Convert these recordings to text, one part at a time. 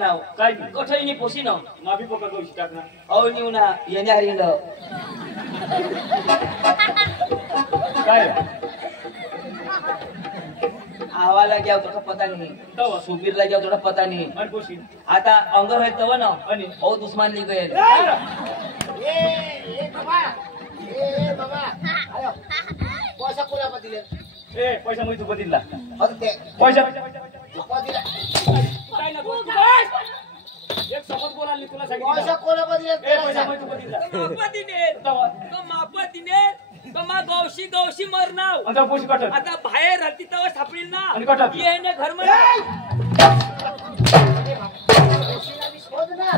काय कठैनी पोसिन माफी पोका गौशी टाकना औ निउना येणे हरिंद काय आवाला गया तो पता नहीं तवा सुबीरला गया तो पता नहीं मन पोशी आता अंगर है तव ना आणि ओ दुश्मन ली गए ए बाबा आयो पैसा कोला पदिले ए पैसा मी तू बदिला होते पैसा पदिले काय ना तू बस एक शब्द बोलाली तुला पैसा सांगितलं कोला पदिले ए पैसा मी तू बदिला मापदिने तवा तो मापदिने तो मा गौशी गौशी मरनाव अंतर पोशी कटत आता बाहेर राहती तेव्हा सापडील ना आणि कटत येणे घर मध्ये शोध ना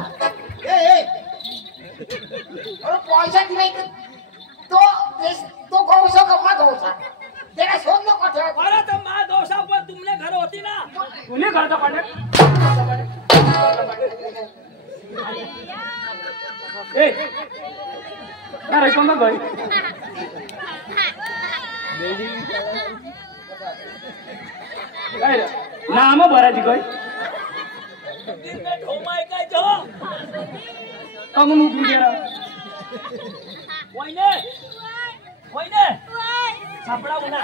ए अरे पैसा दिलाई तो गौसा का मा गौसा तेरा शोध न कठे अरे तो मा गौसा पण तुमने घर होती ना तुने करता पाडे ए अरे कोण गई काय रे नाम भरायची गई दिन में ढोमाय काय जो अगून उठून गेला होईने होईने सापडा उना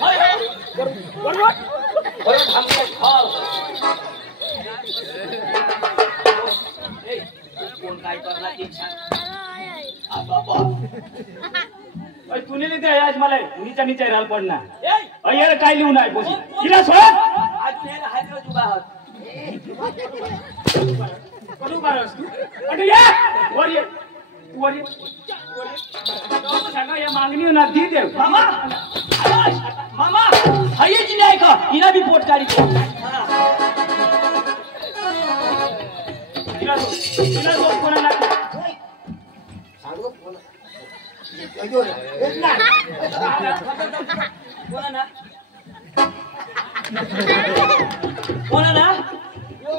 होय बरोबर और हमने खाओ ए कोण काय करला ते सांग आ बाबा अरे तूने लिहिते आज मला नीचा नीचा राल पडना ए अरे काय लिहून आहे पोशी हिला सोड आज याला हातरो जुगा आहोत करू बारस तू अरे ये वर ये वर ये तो सांगा या मागणी ना दी दे मामा मामा हयच नाही का हिला बी पोट काढी दे हिला सोड कोणाला सांगो कोण अयो एक ना कोणा ना कोणा ना यो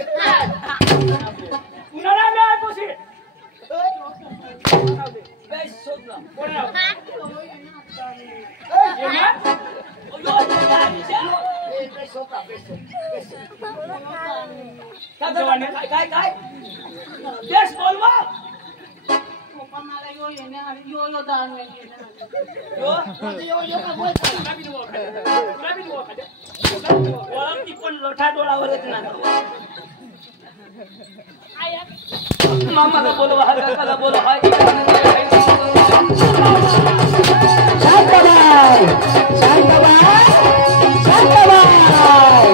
एक ना कुणाला नाही पोशी बेस सोड ना कोणा ओ यो गाडीच्या पैसा काय काय बेस बोलवा यो दान यो का बोल ओळखती पण लोठा डोळावरच ना मामाला बोलवा हा काकाला बोलवा शांताबाई शांताबाई शांताबाई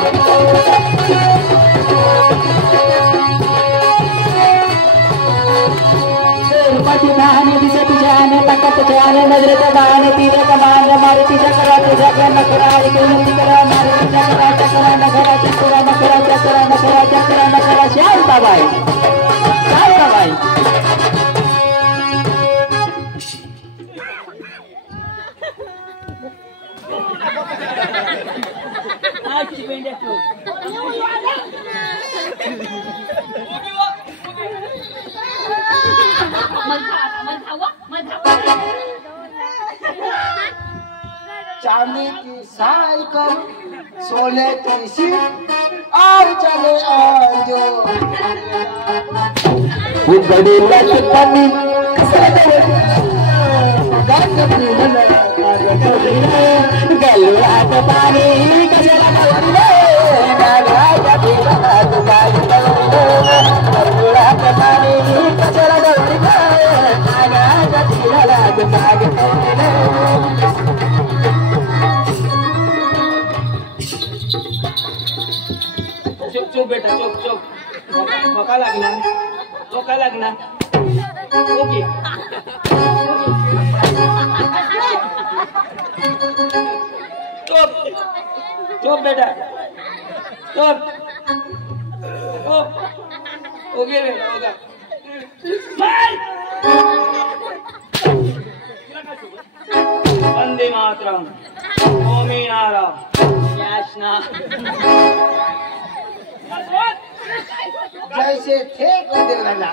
मती नाहने दिसत जाने तकत जाने नजरेत बाने तीरे कमान मारुती चक्रा चक्रा नखरा ऐकून करा मारुती चक्रा चक्रा नखरा चक्रा नखरा चक्रा नखरा चक्रा नखरा शांताबाई शांताबाई आज बेंडे तू चांदी की साइकिल सोने की सीट और चले आजो वो बड़ी लटकनी गलुआ तो पानी कजला गलुआ तो पानी गलुआ तो पानी कजला चुप चुप बेटा चुप चुप मका लागना ओके चुप चुप बेटा चुप चुप ओके बेटा होगा वंदे मातरम ओमी नारा याचना जैसे थे कर देना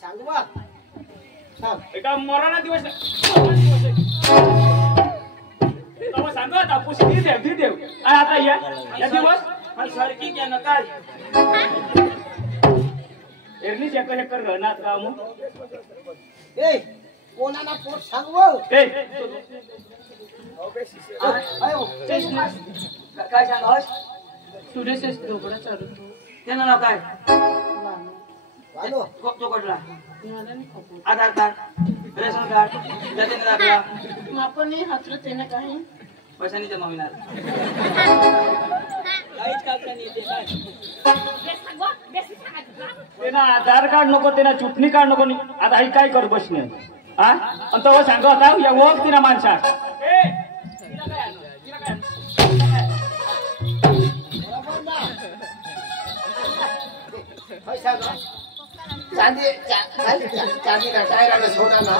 सांगू बा एका मराना दिवस तो सांगो आता पुशी दी देव आणि आता या दिवस आणि सारखी क्या नकाय एरनी चेक कर नात का मग ए कोणाला पोट सांगव ए आयो काय सांगास सुरेश ढोकळा चालू त्यानं नाव काय वालो तो कडला मला नाही खबर आधार कार्ड रेशन कार्ड जातीने दाखला आपण हातलं त्याने काही पैसा नाही जमा होणार काहीच कागद नाही ते काय तेना आधार कार्ड नको तेना चुटणी कार्ड नको आता ही काय कर बसणे हा आणि तो सांगो आता या ओळख तिना माणसा ए तिला काय आणलं? तिला काय आणलं? बरोबर ना पैसा ना चांदी चांदी ना टायर ना सोना ना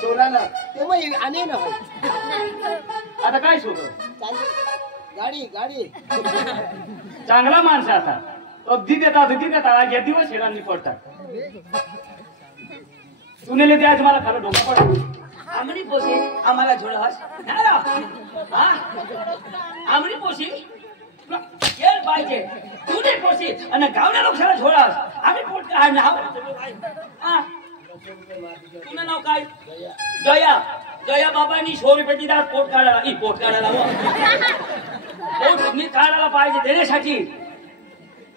सोना ना ते मग आणि ना आता काय शोध चांदी गाडी चांगला माणसा आता तो दी देतात या दिवस हेरांनी पडतात सुनेले ते आज मला खरं डोकं पडत आमणी पोशी आम्हाला झोडस आमणी पोशी येल पाहिजे तू नाही पोशी आणि गावल्या लोकांना झोडस आम्ही पोट नाव तुझं नाव काय जया बाबांनी 100 रुपये दिला पोट काढायला पोट मी काढायला पाहिजे देण्यासाठी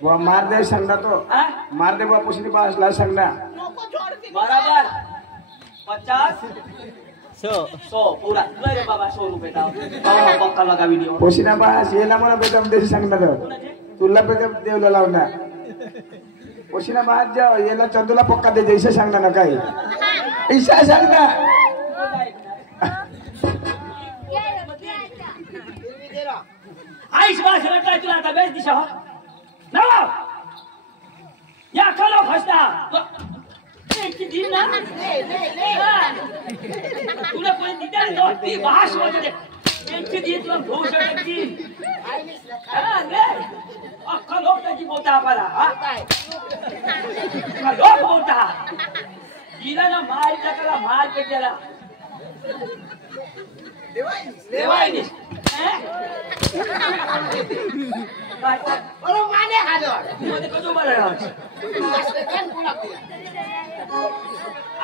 वो मार दे संगना तो मार दे वो पुष्टि पास ला संगना बराबर 50 100 पूरा ले बाबा 100 रुपये दाव पक्का लगा वीडियो पुष्टिना पास ये ला मला बेदम दे संगना तो तुला बेदम देवला लावना पुष्टिना पास जाओ ये ला चंदुला पक्का दे जैसे संगना ना काय ऐसा संगना आईस बास रटाय तुला आता बेस दिशा हो नावा या कलो फसता एक दिन ना तुला कोणी दिता नाही ती भाष होते एक दिन तुला भाऊ शकती हा ने अख्खा लोक त्याची बोलता आपला हा लोक बोलता हिला ना मार टाकला मार पेटला देवाई बरो माने हालो मध्ये कजो बरं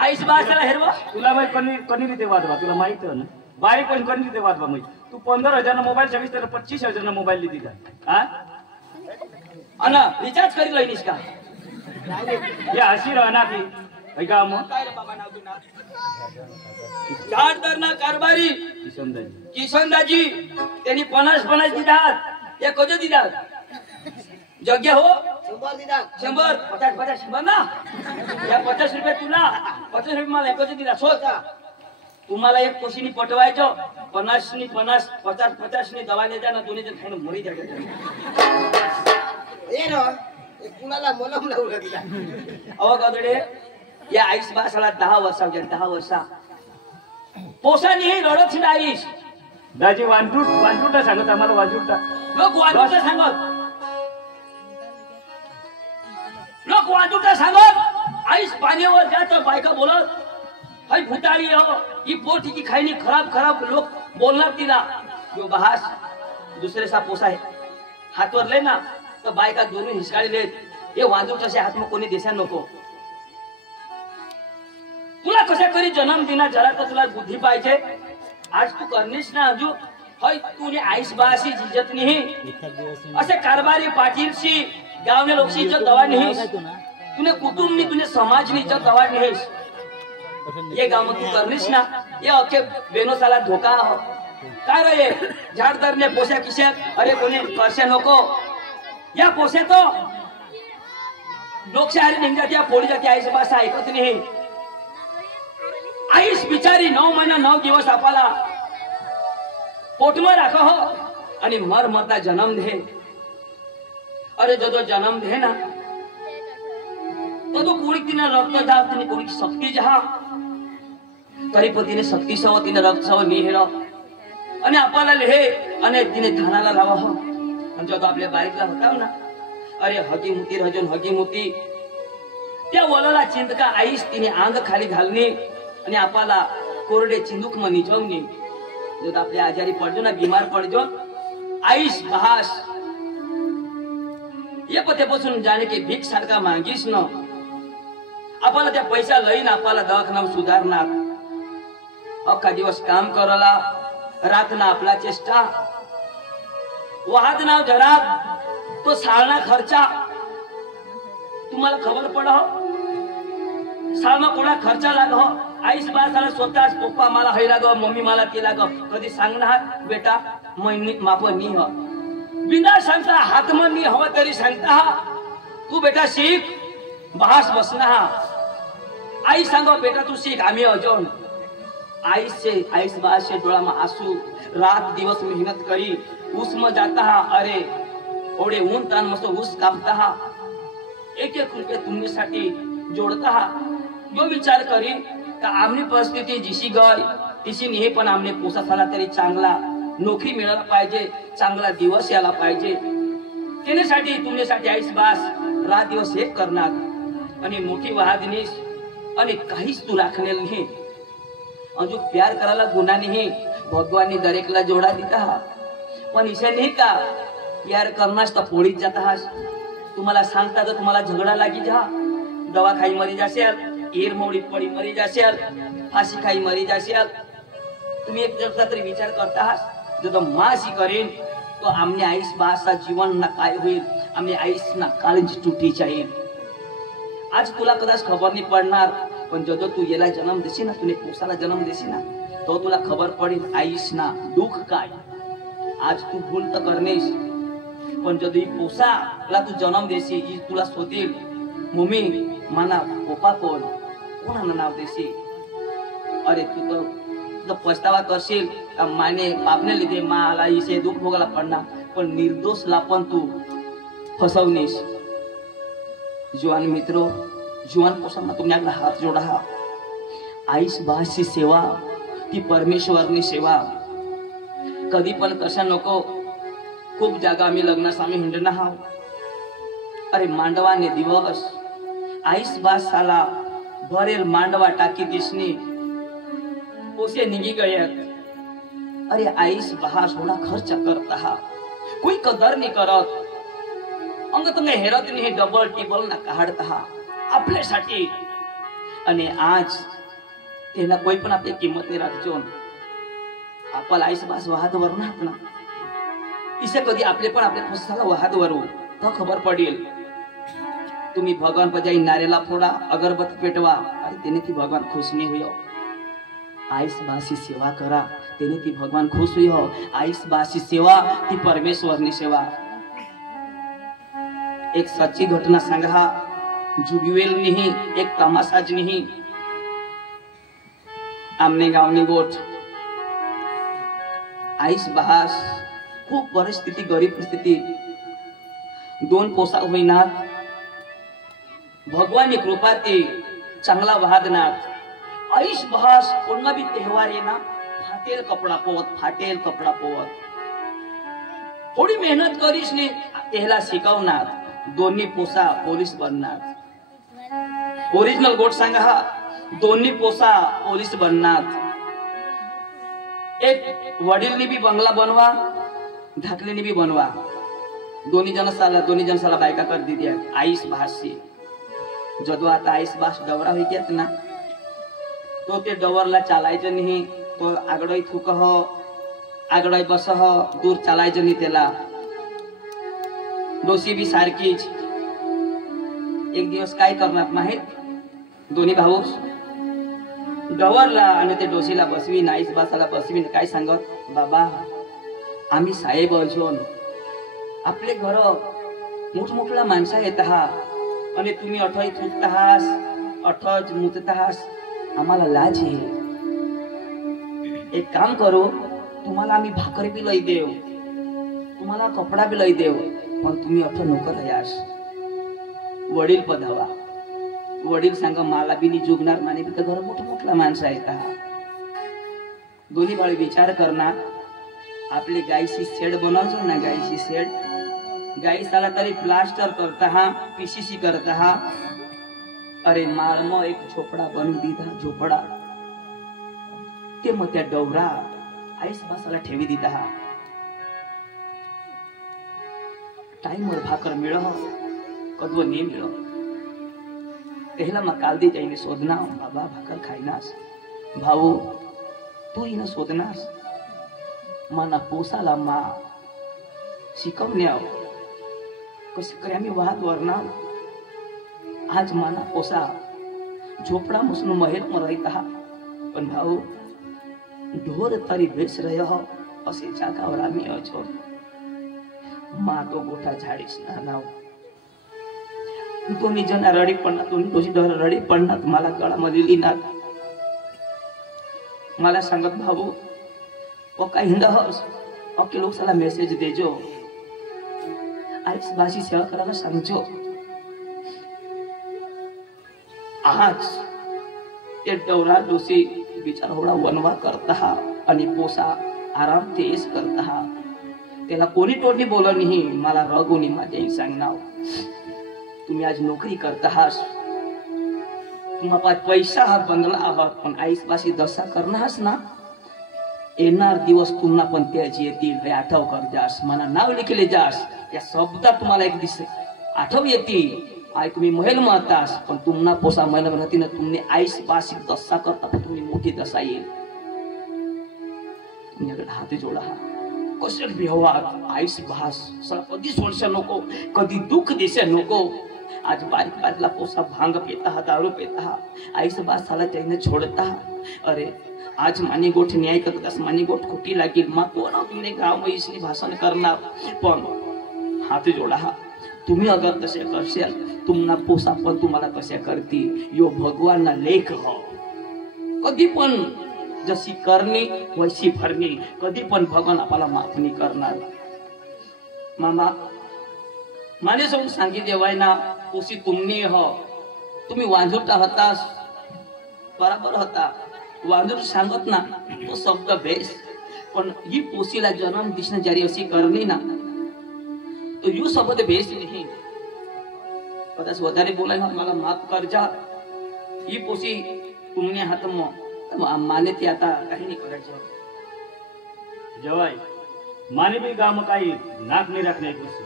आईस बासाला हेरवा तुला माहित कणी रीते वाजवा तुला माहित आहे ना बारीक पण कणी रीते वाजवा माहित तू 15,000 मोबाईल 25,000 मोबाईल लिधी का हा अन रिचार्ज करी लईनिस का ये हसी रहना की ऐका मग काय रे बाबा नाव तुना झाडदरना कारभारी किशनदाजी त्यांनी 50 दितात या कजो दितात जग्या हो 100 दिदा 100 50 ना या 50 रुपये तुला 50 रुपये मला एकच दिला सोचा तुम्हाला एक कोशीनी पटवायचो 50 नी 50 50 नी दवा ले जाना दोन्ही जण खाऊन मरी जागे ए रो एक कुणाला मलम लावला दिला अहो गदडे या आईस बासाला 10 वर्षा पोसानी रडत आईस दाजी वांजूटा सांगत आम्हाला वांजूटा लोक वाजूटा सांगत आईस पाण्यावर जात बायका बोलत हाय भुताळी हो ही पोटी की खायनी खराब लोक बोलणार तिला जो बहास दुसरे सा पोसा आहे हातवर ले ना तर बायका दोन्ही हिसकाळी लेत हे वाजूटाचे हात मग कोणी देशा नको तुला कशा करी जन्म दिना जरा तर तुला बुद्धी पाहिजे आज तू करनीस ना अजू हय तूने आईस बाशी इज्जत नहीं असे कारभारी पाटीलशी गावने लोकशी इज्जत दवा नहीं तूने कुटुंब नी तूने समाज नी इज्जत दवा नहीं ये गाव तू करनीस ना ये अखे बेनो साला धोका हो काय रे झाडदार ने पोशा किशे अरे कोणी करशे नको या पोशे तो लोकशाही निघ जाती पोळी जाती आईस बासा ऐकत नाही आईस बिचारी 9 महिना 9 दिवस आपला पोटમાં રાખો हो आणि मर मरता जन्म दे अरे जो जन्म दे ना तो कोणी तिने रक्त जाव तिने कोणी शक्ती जहा तरी पण तिने शक्ती सव तिने रक्त सव निहेर आणि आपल्याला लेहे आणि तिने थानाला लावा हो आणि जो आपल्या बारीकला होता ना अरे हगी मुती त्या वलाला चिंतका आईस तिने अंग खाली घालणे आणि आपल्याला कोरडे चिंदूक म निजवणे जर आपले आजारी पडजो ना बिमार पडजो आईस बहास ये पत्यापासून जाणे की भीक सारखा मागीस न आपल्याला त्या पैसा लईन आपल्याला दवाखाना सुधारणार अख्खा दिवस काम करला रात ना आपला चेष्टा वाहत नाव जरा तो साळना खर्चा तुम्हाला खबर पड साळमा कोणा खर्चा लाग आईस बासाला स्वतःच पप्पा मला हे लाग मम्मी मला ते लाग कधी सांगणार बेटा माप नी ह बिना सांगता हातम नी हवं तरी सांगता तू बेटा शिक बहास बसना आई सांगो बेटा तू शिक आम्ही अजून आईस बासे डोळामा आसू रात दिवस मेहनत करी ऊस म जाता अरे ओढे ऊन तान मस्त ऊस कापता एक एक रुपये तुमच्यासाठी जोडता जो विचार करी का आमनी परिस्थिती जिशी गय तिशी हे पण आमने पोसा झाला तरी चांगला नोकरी मिळायला पाहिजे चांगला दिवस यायला पाहिजे त्यासाठी तुमच्यासाठी आईस बास रात दिवस एक करणार आणि मोठी वाहदनीस आणि काहीच तू राखलेलं नाही अजून प्यार करायला गुन्हा नाही भगवाननी दरेकला जोडा दिता पण इशा नाही का प्यार करणार तर पोळीत जाता तुम्हाला सांगता तर तुम्हाला झगडा लागी जा दवाखाई मरी जाशाल ईर मोडी पडी मरी जाशाल फाशी खाई मरी जाशाल तुम्ही एक जर तरी विचार करता जो मासी करेन तो आमने आईस बासा जीवन ना काय होईल आमने आईस ना काळजी तुटी जाईल आज तुला कदाच खबर नाही पडणार पण जो तू याला जन्म देशी ना तुने पोसाला जन्म देशी ना तो तुला खबर पडेल आईस ना दुःख काय आज तू भूल तर करनेस पण जो पोसाला तू जन्म देशी तुला शोधेल मम्मी माना पप्पा कोणाला नाव देशी अरे तू तो पछतावा करशील माने बापने लिधे मला इसे दुःख भोगायला पडणार पण निर्दोषला पण तू फसवणीस जुवान मित्रो जुवान पोसांना तुम्ही हात जोडा आईस बासची सेवा ती परमेश्वरनी सेवा कधी पण कशा नको खूप जागा आम्ही लग्नास आम्ही हिंडणं हाव अरे मांडवाने दिवस आईस बास साला भरेल मांडवा टाकी दिसनी उसे निघी गयत अरे आईस बहास होना खर्च करता कोई कदर नहीं करत अंग तुम्ही हेरत नाही डबल टेबल ना काढता आपल्यासाठी आणि आज त्यांना कोई पण आपली किंमत नाही राखजो आपला आईस बास वाहत वरणार ना इसे कधी आपले पण आपल्या फसाला वाहत वरू तो खबर पडेल तुम्ही भगवान पजाई नारेला फोडा अगरबत्ती पेटवा आणि त्याने ती भगवान खुश नाही होईल आईस बासी सेवा करा त्याने ती भगवान खुश हुई हो आईस बासी सेवा ती परमेश्वरनी सेवा एक सच्ची घटना सांगा जुगवेल नहीं एक तमाशाज नहीं आमने गावनी गोठ आईस बहास खूप परिस्थिती गरीब परिस्थिती दोन पोसा होईना भगवाननी कृपा ते चांगला वाहदनाथ आईस बहास कोणा भी त्योहार ये ना फाटेल कपड़ा पोवत थोडी मेहनत करीस ने तेहला शिकवणार दोन्ही पोसा पोलीस बनणार ओरिजिनल गोट सांगा हा दोन्ही पोसा पोलीस बनणार एक वडीलनी भी बंगला बनवा धाकलीनी भी बनवा दोन्ही जण साला बायका कर दिली आईस बहासची जदू आता आईस बास डवरा होई गेत ना तो ते डवरला चालायचं नाही तो आगडई थुक हो आगडई बस हो दूर चालायचं नाही त्याला डोसी बी सारखीच एक दिवस काय करणार माहित दोन्ही भाऊ डवरला आणि ते डोसीला बसवी नाईस बासाला बसवी काय सांगत बाबा आम्ही साहेब अजून आपले घर मोठमोठला माणसा येत आहात आणि तुम्ही अठई थुकताहास अठज मुतताहास आम्हाला लाज आहे एक काम करू तुम्हाला आम्ही भाकर बी लई देव तुम्हाला कपडा बी लई देव पण तुम्ही अठ नोकर यास वडील पधावा वडील सांगा मला बी नाही जुगणार माने बी तर घर मोठमोठला माणसा येतात दोन्ही बाळी विचार करणार आपली गायची शेड बनवજો ना गायची शेड गाई साला तरी प्लास्टर करता हा पीसीसी करता हा अरे माळम एक झोपडा बनवू दीधा झोपडा ते मग त्या डवरा आईस बासाला ठेवी दिता हा टाइमवर भाकर मिळ कदव नाही मिळ तेहला मग काल दी जाईने शोधना बाबा भाकर खाईनास भाऊ तू हिनं शोधनास मना पोसाला मा शिकवण्या कसे करे आम्ही वाहत वरणार आज माना पोसा झोपड़ा मुसनु महल में रहता हा पण भाऊ ढोर तरी बेच रहे हो असे जागावर आम्ही अछो मा तो गोठा झाडीस ना नाव तुम्ही जना रडी पडना तुम्ही तुझी डोर रडी पडना मला गळामध्ये लिहिणार मला सांगत भाऊ ओ काय हिंदा हस ओके लोग साला मेसेज देजो आईस बाशी सेवा करायला सांगजो आज ते डवरा डोसी बिचार होडा वनवा करता हा आणि पोसा आराम तेच करता हा त्याला कोणी तोडणी बोल नाही मला रगुनी माझ्या सांगनाव तुम्ही आज नोकरी करता हास तुम्हा पास पैसा हा बंगला आहात पण आईस बाशी दशा करणारस ना येणार दिवस तुम्हाला पण त्याच येतील हे आठव कर जास मला नाव लिखले जास या शब्दात तुम्हाला एक दिस आठव येतील आई तुम्ही महल में आतास पण तुमना पोसा महल में रहती ना तुमने आईस बासी दशा करता पण तुम्ही मोठी दशा येईल तुम्ही अगर हात जोडा कसे भी हवा आईस बास कधी सोडशा नको कधी दुःख देशा नको आज बारीक बारीकला पोसा भांग पेता हा दारू पेता हा आईस बास साला त्याने छोड़ता अरे आज मानी गोठ न्याय करतास मानी गोठ खोटी लागेल मा कोण तुमने गाव में इसलिए भाषण करणार पण हात जोडा हा तुम्ही अगर तसे करशाल तुमना पोसा पण तुम्हाला तसे करती यो भगवान ना लेख हो कधी पण जशी करणी वैसी भरणी कधी पण भगवान आपल्याला माफ नाही करणार मामा माने सोडून सांगी देवाय ना पोसी तुमनी हो तुम्ही वांजुटा होतास बराबर होता वांजुट सांगत ना तो शब्द बेस पण ही पोसीला जन्म दिसणे जारी अशी करणी ना तो यू शब्द बेस नाही कदाच વધારે बोलाय ना मला माफ कर जा ही पोसी तुमने हात माने ते आता काही नाही करायचं जवाई माने भी गाव में काही नाक नहीं रखने पोसी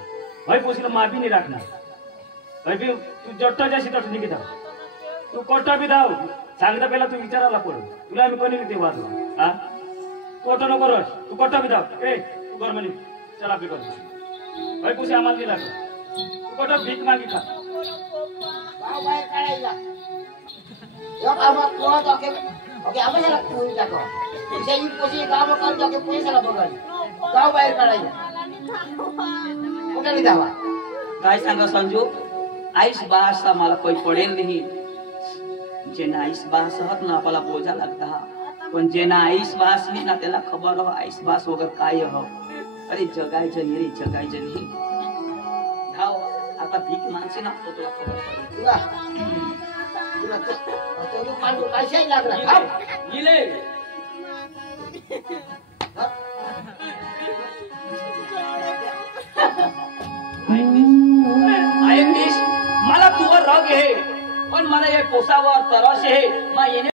भाई पोसी ला माफी नहीं रखना भाई भी तू जट्टा जाशी तट निघी धाव तू कोटा भी धाव सांगता पहिला तू विचारायला पड तुला आम्ही कोणी ते वाद हा कोटा नको रस तू कोटा भी धाव ए तू घर म्हणे चला आपली कर भाई पोसी आम्हाला नाही लागत तू कोटा भीक मागी खा गाव बाहेर काढायला यो कामात कोण ओके ओके आपण याला कोण टाको जई पोसी गाव काढ ओके पोलिसाला बघाय गाव बाहेर काढायला कुठे नाही जावा काय सांगा संजू आईस बास मला कोई पडेल नाही जेना आईस बास होत ना आपला बोजा लागता पण जेना आईस बास नाही ना त्याला खबर हो आईस बास वगैर काय हो अरे जगायचं नाही रे जगायचं नाही धाव आता भीक माणसे ना तो तुला खबर पडेल तुला तुला तो पांडू काय लागला खाव इले मला तुवर राग आहे पण मला या पोसावर तरस आहे